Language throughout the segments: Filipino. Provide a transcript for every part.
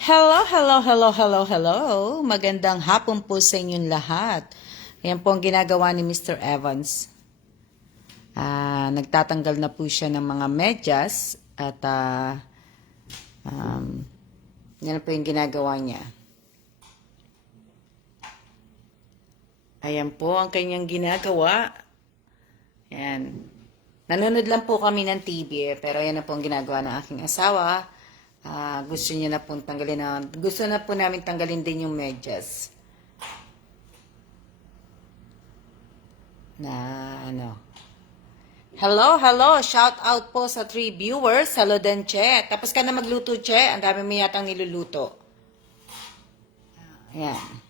Hello, hello, hello, hello, hello. Magandang hapon po sa inyong lahat. Ayan po ang ginagawa ni Mr. Evans. Nagtatanggal na po siya ng mga medyas at um, yan po yung ginagawa niya. Ayan po ang kanyang ginagawa. Ayan. Nanonood lang po kami ng TV pero yan na po ang ginagawa ng aking asawa. Gusto niya na pong tanggalin gusto na po namin tanggalin din yung medyas. Na ano. Hello, hello. Shout out po sa 3 viewers. Hello din, Che. Tapos ka na magluto, Che. Ang dami mo yatang niluluto. Ayan.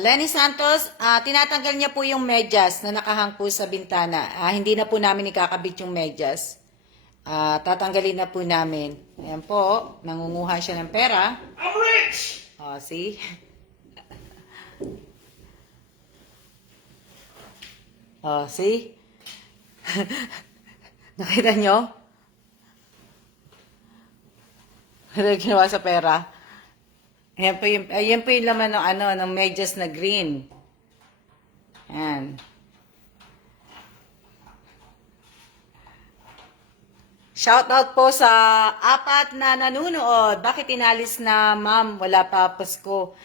Lenny Santos, tinatanggal niya po yung medyas na nakahang po sa bintana. Hindi na po namin ikakabit yung medyas. Tatanggalin na po namin. Ayan po, nangunguha siya ng pera. I'm rich! See? See? Nakita nyo? Ano ginawa sa pera? Ayan po yung laman ng medyas na green. Ayan. Shout out po sa 4 na nanunood. Bakit inalis na, ma'am? Wala pa Pasko.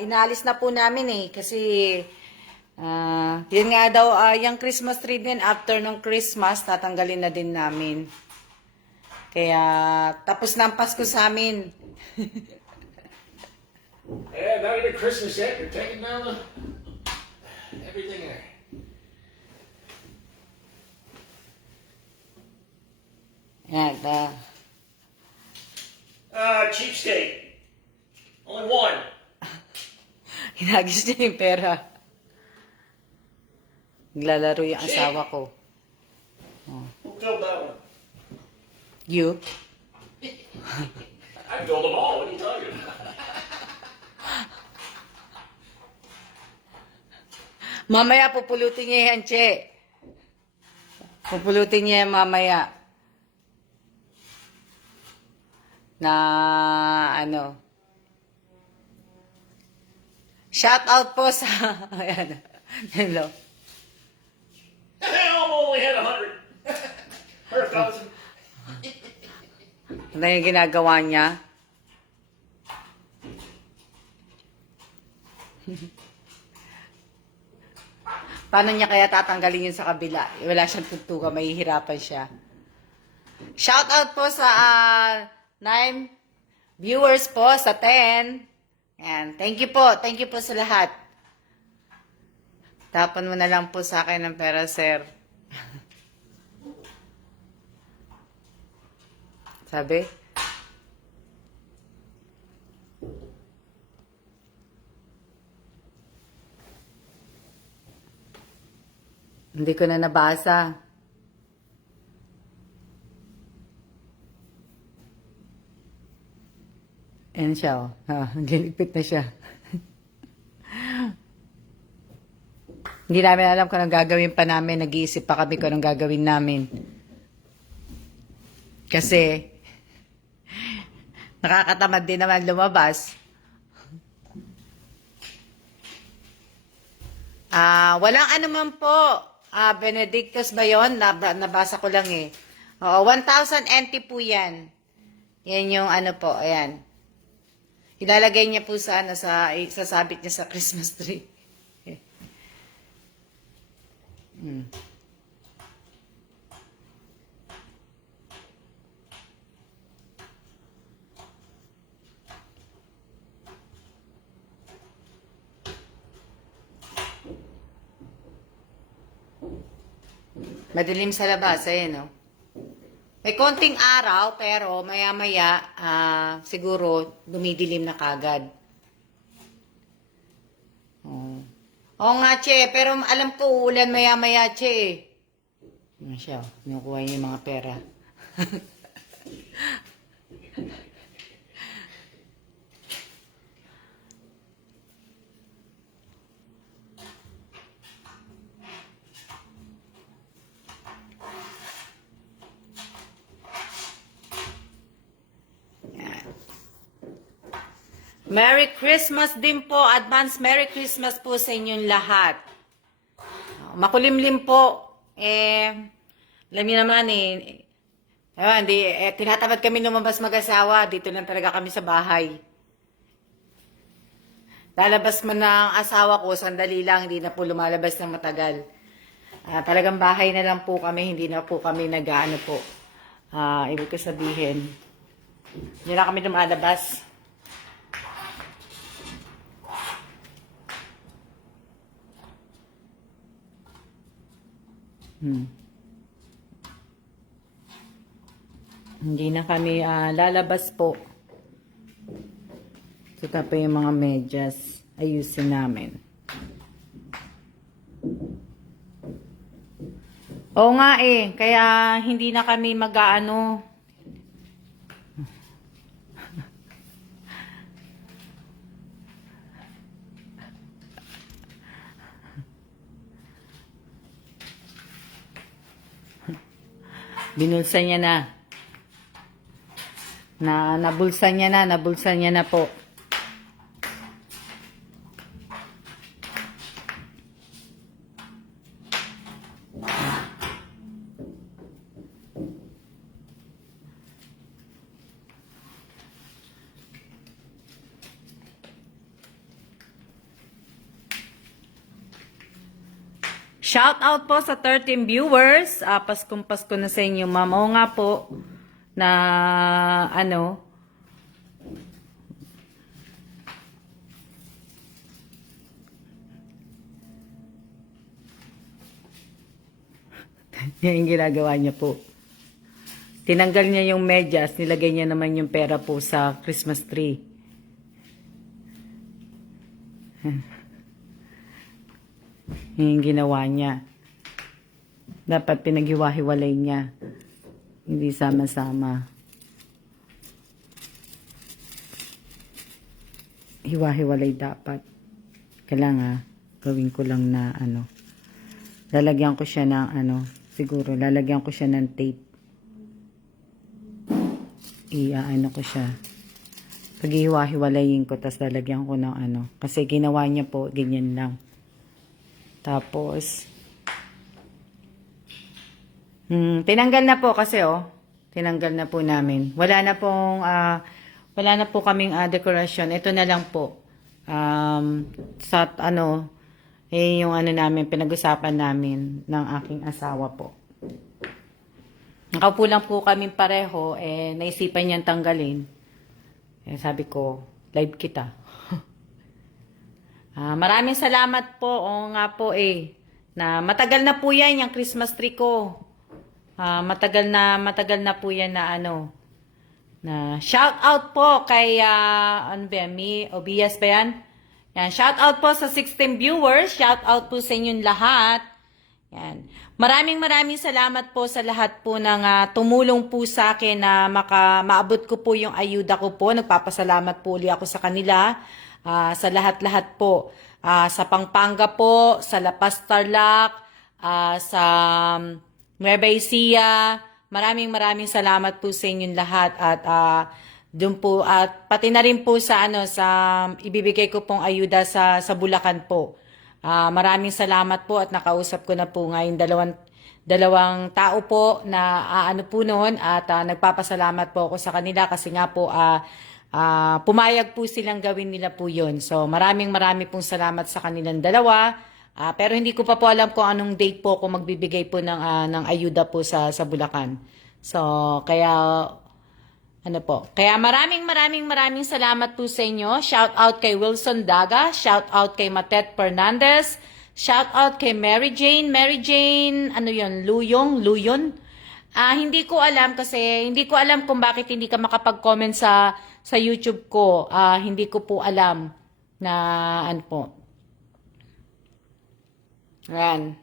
Inalis na po namin kasi yun nga daw, yung Christmas tree din, after ng Christmas, tatanggalin na din namin. Kaya, tapos na ang Pasko sa amin. Yeah, not even Christmas yet. You're taking down everything there. Yan, Cheapskate. Only one. hinagis niya yung pera. Naglalaro yung asawa ko. Who filled that one? You? I filled them all. What are you talking about? Mamaya pupulutin niya yan, Che. Pupulutin niya yan mamaya. Na ano. Shout out po sa ayan. Hello. I only had 100. 100,000. Ano yung ginagawa niya? Paano niya kaya tatanggalin yun sa kabila? Wala siyang tugtugan, mahihirapan siya. Shout out po sa 9 viewers po sa 10. Ayan. Thank you po. Thank you po sa lahat. Tapan mo na lang po sa akin ng pera, sir. Sabi? Hindi ko na nabasa. Ayan siya, oh. Giligpit na siya. Hindi namin alam kung anong gagawin pa namin. Nag-iisip pa kami kung anong gagawin namin. Kasi, nakakatamad din naman lumabas. Walang anuman po. Benedictus ba yun? Nabasa ko lang eh. Oo, 1,000 NT po yan. Yan yung ano po, ayan. Ilalagay niya po sa sasabit niya sa Christmas tree. Madilim sa labas, ayan, oh. May konting araw, pero maya-maya, siguro, dumidilim na kagad. Oh. Oo nga, Che, pero alam ko, ulan maya-maya, Che. Ano siya, kinukuha niya yung mga pera. Merry Christmas din po. Advance Merry Christmas po sa inyong lahat. Makulimlim po. Alam niyo naman tinatamad kami lumabas mag-asawa. Dito lang talaga kami sa bahay. Lalabas man ng asawa ko, sandali lang, hindi na po lumalabas ng matagal. Talagang bahay na lang po kami, hindi na po kami nag-ano po. Ibig ko sabihin, hindi na kami lumalabas. Hindi na kami lalabas po. Ito pa yung mga medyas. Ayusin namin. Oo nga kaya hindi na kami mag-aano. Binulsa niya na. Nabulsa niya na po. Shout out po sa 13 viewers. Paskong Pasko na sa inyo, ma'am. Oo nga po na yan yung ginagawa niya po. Tinanggal niya yung medyas, nilagay niya naman yung pera po sa Christmas tree. Yung ginawa niya. Dapat pinaghiwa-hiwalay niya. Hindi sama-sama. Hiwa-hiwalay dapat. Kailangan gawin ko lang na lalagyan ko siya ng siguro lalagyan ko siya ng tape. Ko siya. Paghihiwa-hiwalayin ko, tas lalagyan ko ng kasi ginawa niya po, ganyan lang. Tapos, tinanggal na po kasi tinanggal na po namin. Wala na po kaming dekorasyon. Ito na lang po. Sa yung namin, pinag-usapan namin ng aking asawa po. Nakaupo lang po kami pareho, naisipan niyang tanggalin. Sabi ko, live kita. Maraming salamat po. Oo nga po na matagal na po yan yung Christmas tree ko. Matagal na po yan na na shout out po kay Obias ba yan? Yan, shout out po sa 16 viewers. Shout out po sa inyong lahat. Yan. Maraming salamat po sa lahat po ng tumulong po sa akin na maabot ko po yung ayuda ko po. Nagpapasalamat po ulit ako sa kanila. Sa lahat-lahat po. Sa Pampanga po, sa La Paz, Tarlac, sa Nueva Ecija. Maraming salamat po sa inyong lahat at doon po at pati na rin po sa sa ibibigay ko pong ayuda sa Bulacan po. Maraming salamat po at nakausap ko na po ngayon dalawang tao po na po noon at nagpapasalamat po ako sa kanila kasi nga po pumayag po silang gawin nila po yun. So maraming pong salamat sa kanilang dalawa. Pero hindi ko pa po alam kung anong date po ako magbibigay po ng ayuda po sa Bulacan. So kaya Kaya maraming salamat po sa inyo. Shout out kay Wilson Daga, shout out kay Matet Fernandez, shout out kay Mary Jane, Luyon. Hindi ko alam kasi hindi ko alam kung bakit hindi ka makapag-comment sa YouTube ko. Hindi ko po alam na po. Ayan.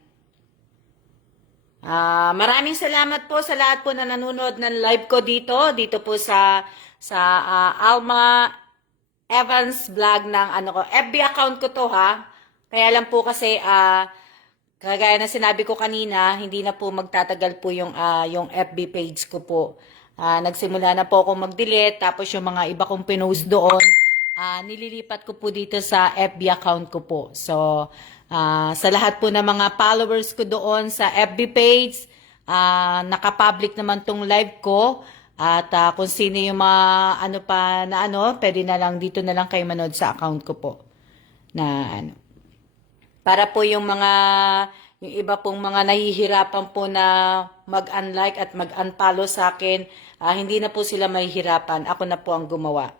Maraming salamat po sa lahat po na nanonood ng live ko dito po sa Alma Evans vlog ng FB account ko to ha. Kaya lang po kasi kagaya na sinabi ko kanina, hindi na po magtatagal po yung FB page ko po. Nagsimula na po ako mag-delete tapos yung mga iba kong pinost doon nililipat ko po dito sa FB account ko po. So, sa lahat po ng mga followers ko doon sa FB page, nakapublic naman tong live ko. At kung sino yung mga pwede na lang dito na lang kayo manood sa account ko po. Na para po yung iba pong mga nahihirapan po na mag-unlike at mag-unfollow sa akin, hindi na po sila mahihirapan. Ako na po ang gumawa.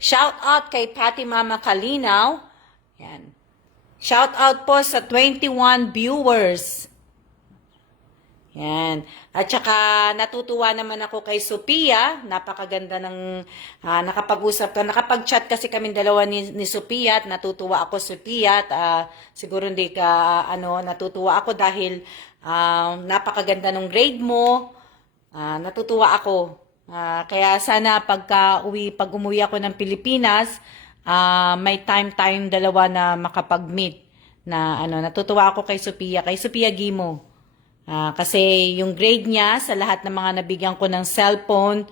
Shout out kay Patty Mama Kalinaw. Yan. Shout out po sa 21 viewers. Yan. At saka natutuwa naman ako kay Sophia. Napakaganda ng nakapag-usap ka. Nakapag-chat kasi kami dalawa ni Sophia at natutuwa ako, Sophia. At siguro hindi ka natutuwa ako dahil napakaganda ng grade mo. Natutuwa ako. Kaya sana pag umuwi ako ng Pilipinas, may time dalawa na makapag-meet. Natutuwa ako kay Sophia Gimo. Kasi yung grade niya sa lahat ng mga nabigyan ko ng cellphone,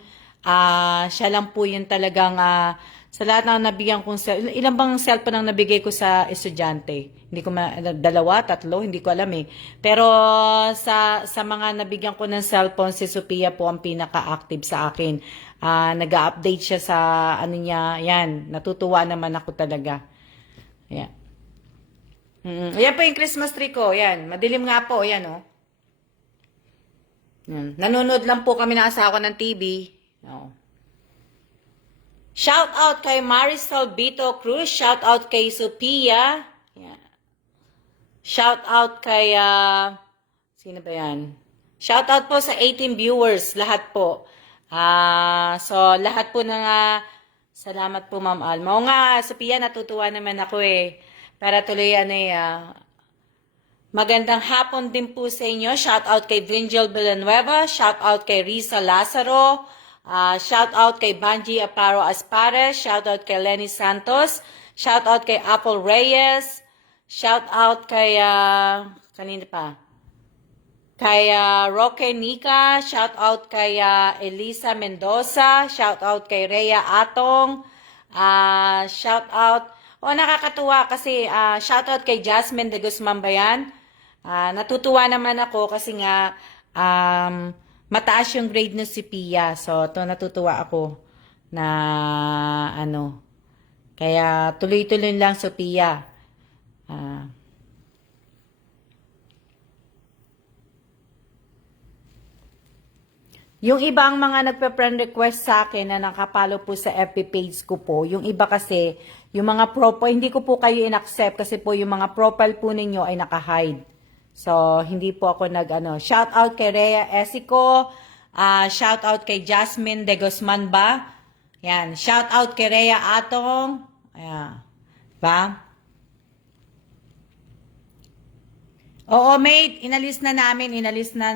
siya lang po yung talagang sa lahat ng nabigyan kong ilan bang cellphone ang nabigay ko sa estudyante? Hindi ko 2, 3, hindi ko alam eh. Pero sa mga nabigyan ko ng cellphone, si Sophia po ang pinaka-active sa akin. Nag-update siya sa niya. Yan, natutuwa naman ako talaga. Ayan. Ayan po yung Christmas tree ko. Yan, madilim nga po. Ayan oh. Yan. Nanonood lang po kami ng asawa ng TV. Oh. Shout out kay Marisol Bito Cruz. Shout out kay Sophia. Yeah. Shout out kay sino ba yan? Shout out po sa 18 viewers. Lahat po. So lahat po salamat po Ma'am Alma. O nga, Sophia, natutuwa naman ako eh. Para tuloy magandang hapon din po sa inyo. Shout out kay Vingel Villanueva. Shout out kay Risa Lazaro. Shout out kay Banji Aparo Aspares. Shout out kay Lenny Santos. Shout out kay Apple Reyes. Shout out kay kanina pa? Kay Roque Nika. Shout out kay Elisa Mendoza. Shout out kay Rhea Atong. Shout out nakakatuwa kasi shout out kay Jasmine de Guzman ba yan? Natutuwa naman ako kasi nga mataas yung grade ng si Pia. So, natutuwa ako na Kaya tuloy-tuloy lang, Sophia. Yung ibang mga nagpe-friend request sa akin na nakapalo po sa FB page ko po, yung iba kasi, yung mga profile, hindi ko po kayo in-accept kasi po yung mga profile po ninyo ay naka-hide. So, hindi po ako shout out kay Rhea Esico, shout out kay Jasmine de Guzman ba? Yan, shout out kay Rhea Atong. Ayan. Ba? Oo, mate, inalis na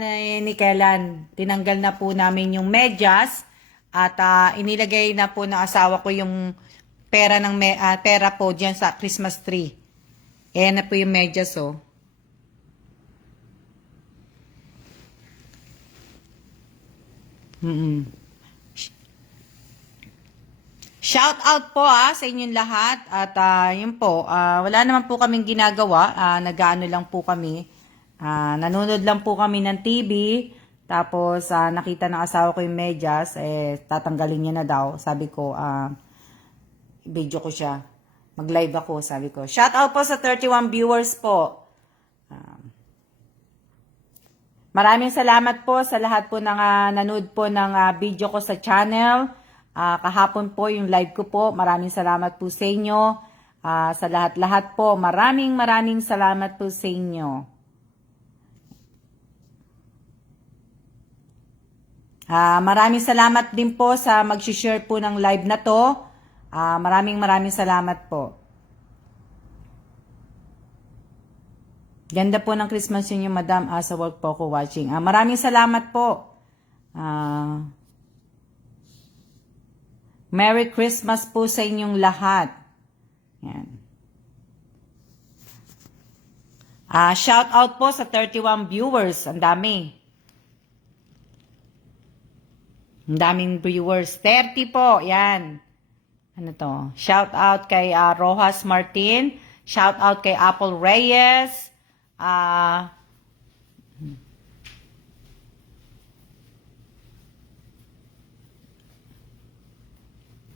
ni Kellan. Tinanggal na po namin yung medyas at inilagay na po ng asawa ko yung pera po diyan sa Christmas tree. Ayan na po yung medyas oh. Shout out po sa inyong lahat at yun po, wala naman po kaming ginagawa, nag-ano lang po kami, nanonood lang po kami ng TV, tapos nakita ng asawa ko yung medyas, tatanggalin niya na daw, sabi ko, video ko siya, mag-live ako, sabi ko. Shout out po sa 31 viewers po. Maraming salamat po sa lahat po ng nanood po ng video ko sa channel. Kahapon po yung live ko po. Maraming salamat po sa inyo. Sa lahat-lahat po. Maraming salamat po sa inyo. Maraming salamat din po sa mag-share po ng live na to. Maraming salamat po. Ganda po ng Christmas yun yung madam. Sa work po ako watching. Maraming salamat po. Merry Christmas po sa inyong lahat. Yan. Shout out po sa 31 viewers. Ang dami. Ang daming viewers. 30 po. Yan. Ano to? Shout out kay Rojas Martin. Shout out kay Apple Reyes.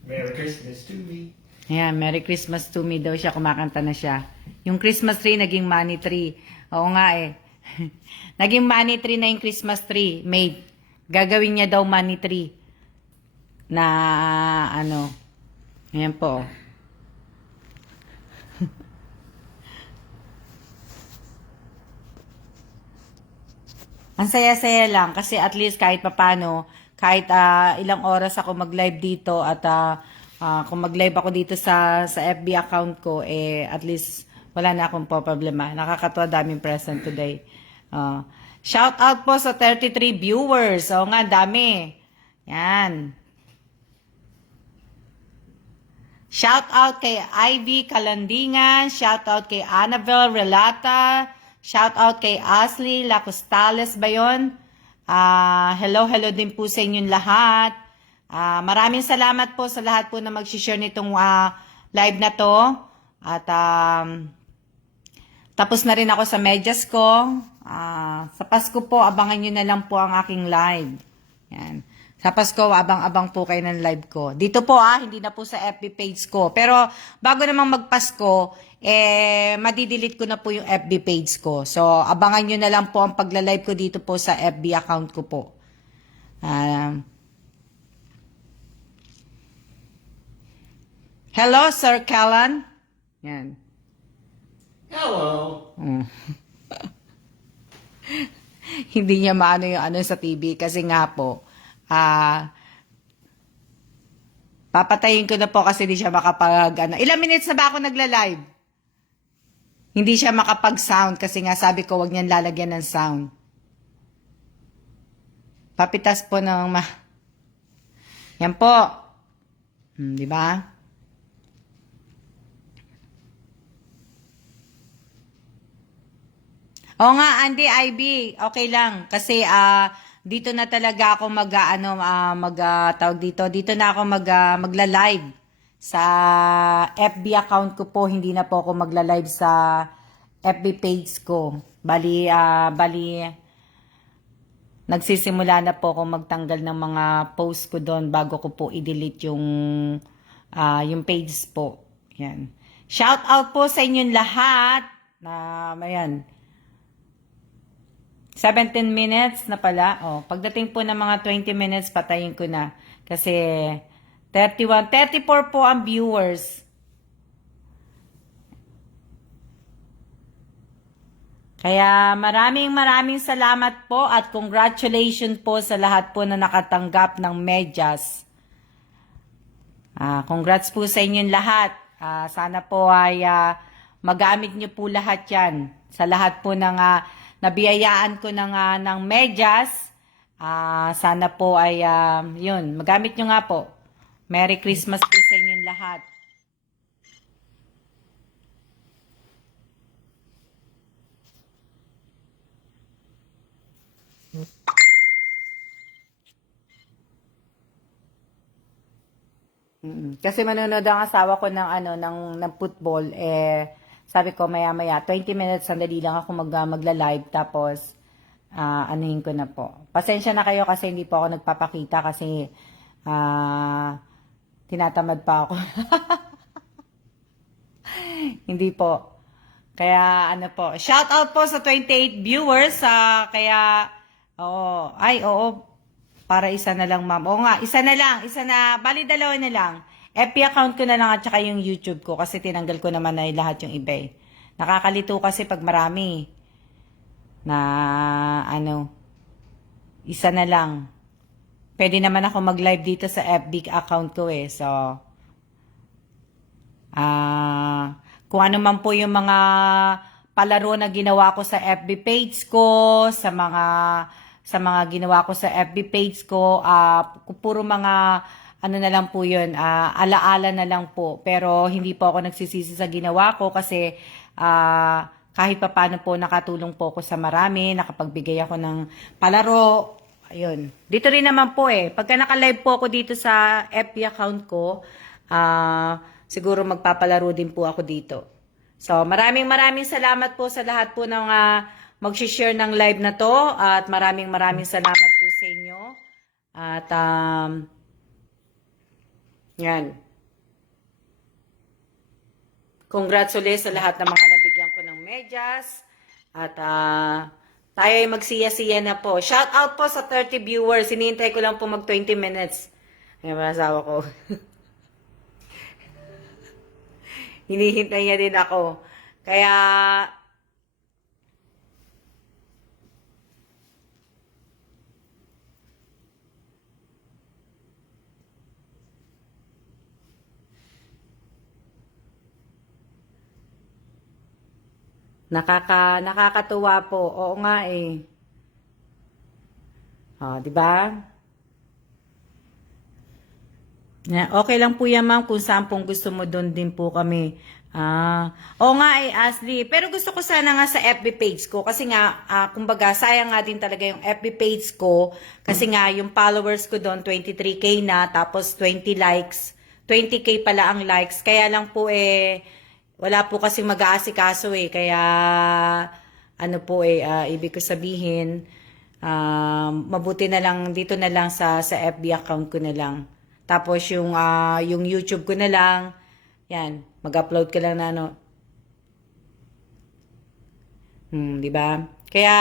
Merry Christmas to me. Ayan, Merry Christmas to me daw siya. Kumakanta na siya. Yung Christmas tree, naging money tree. Oo nga eh. Naging money tree na yung Christmas tree. Made. Gagawin niya daw money tree. Na ano. Ayan po. Ang saya-saya lang kasi at least kahit papano, kahit ilang oras ako mag-live dito at kung mag-live ako dito sa FB account ko, at least wala na akong problema. Nakakatuwa, daming present today. Shout out po sa 33 viewers. Oo nga, dami. Yan. Shout out kay Ivy Kalandingan. Shout out kay Annabel Relata. Shout out kay Ashley Lacostales ba yun? Hello din po sa inyong lahat. Maraming salamat po sa lahat po na mag-share nitong live na to. At tapos na rin ako sa medyas ko. Sa Pasko po, abangan nyo na lang po ang aking live. Yan. Sa Pasko, abang-abang po kayo ng live ko. Dito po hindi na po sa FB page ko. Pero bago namang magpasko, madidelete ko na po yung FB page ko. So, abangan nyo na lang po ang pagla-live ko dito po sa FB account ko po. Hello, Sir Callan. Yan. Hello. Hindi niya maano yung ano sa TV kasi nga po, papatayin ko na po kasi hindi siya ilang minutes na ba ako nagla-live? Hindi siya makapag-sound kasi nga sabi ko wag niyan lalagyan ng sound. Papitas po ng Yan po. Di ba? Oo nga, Andy, IB, okay lang. Kasi dito na talaga ako tawag dito na ako magla-live sa FB account ko po. Hindi na po ako magla-live sa FB page ko. Bali, nagsisimula na po ako magtanggal ng mga post ko doon bago ko po i-delete yung page po. Yan. Shout out po sa inyong lahat. Ayan. 17 minutes na pala. Pagdating po ng mga 20 minutes, patayin ko na. Kasi 34 po ang viewers. Kaya maraming salamat po at congratulations po sa lahat po na nakatanggap ng medyas. Congrats po sa inyong lahat. Sana po ay magamit nyo po lahat yan. Sa lahat po ng nabiyayaan ko ng medyas. Sana po ay, yun, magamit nyo nga po. Merry Christmas po sa inyong lahat. Kasi manonood ang asawa ko ng football, sabi ko maya-maya, 20 minutes, sandali lang ako magla-live, tapos anuhin ko na po. Pasensya na kayo kasi hindi po ako nagpapakita kasi tinatamad pa ako. Hindi po. Kaya po, shout out po sa 28 viewers, kaya, oo, para isa na lang, ma'am. Oo nga, isa na, bali dalawa na lang. FB account ko na lang at saka yung YouTube ko kasi tinanggal ko naman na lahat yung iba. Nakakalito kasi pag marami na isa na lang. Pwede naman ako mag-live dito sa FB account ko So, kung ano man po yung mga palaro na ginawa ko sa FB page ko, sa mga ginawa ko sa FB page ko, puro mga na lang po yun, alaala na lang po. Pero hindi po ako nagsisisi sa ginawa ko kasi kahit papaano po nakatulong po ako sa marami, nakapagbigay ako ng palaro. Ayun. Dito rin naman po pagka naka-live po ako dito sa FB account ko, siguro magpapalaro din po ako dito. So, maraming salamat po sa lahat po ng mag-share ng live na to. At maraming salamat po sa inyo. At, yan. Congrats ulit sa lahat ng mga nabigyan ko ng medyas. At, tayo ay magsiya-siya na po. Shout out po sa 30 viewers. Hinihintay ko lang po mag 20 minutes. Ayan ba, asawa ko. Hinihintay niya din ako. Kaya, nakakatuwa po. Oo nga eh. Oh, 'di ba? Okay lang po yan, ma'am, kung saan pong gusto mo, doon din po kami. Oo nga eh, Ashley. Pero gusto ko sana nga sa FB page ko. Kasi nga, kumbaga, sayang nga din talaga yung FB page ko. Kasi nga, yung followers ko doon, 23K na. Tapos 20 likes. 20K pala ang likes. Kaya lang po eh, wala po kasing mag-aasikaso eh. Kaya, ano po eh, ibig ko sabihin, mabuti na lang, dito na lang sa FB account ko na lang. Tapos yung YouTube ko na lang, yan, mag-upload ka lang na ano. Di ba? Kaya,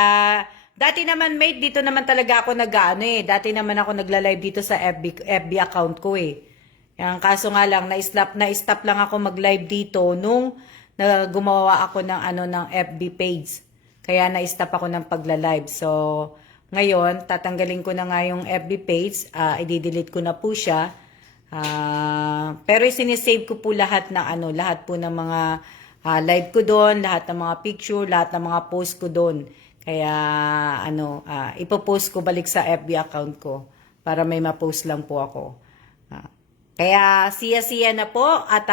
dati naman mate, dito naman talaga ako nag-ano eh. Dati naman ako nagla-live dito sa FB account ko eh. Yan, kaso nga lang, na-stop lang ako mag-live dito nung gumawa ako ng FB page. Kaya na-stop ako ng pagla-live. So, ngayon, tatanggalin ko na nga yung FB page. I-delete ko na po siya. Pero sinisave ko po lahat po ng mga live ko doon, lahat ng mga picture, lahat ng mga post ko doon. Kaya, ipopost ko balik sa FB account ko para may ma-post lang po ako. Kaya, siya na po at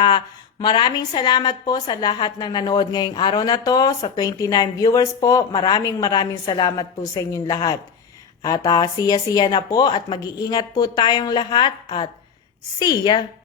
maraming salamat po sa lahat ng nanood ngayong araw na to. Sa 29 viewers po, maraming salamat po sa inyong lahat. At siya na po at mag-iingat po tayong lahat at see ya!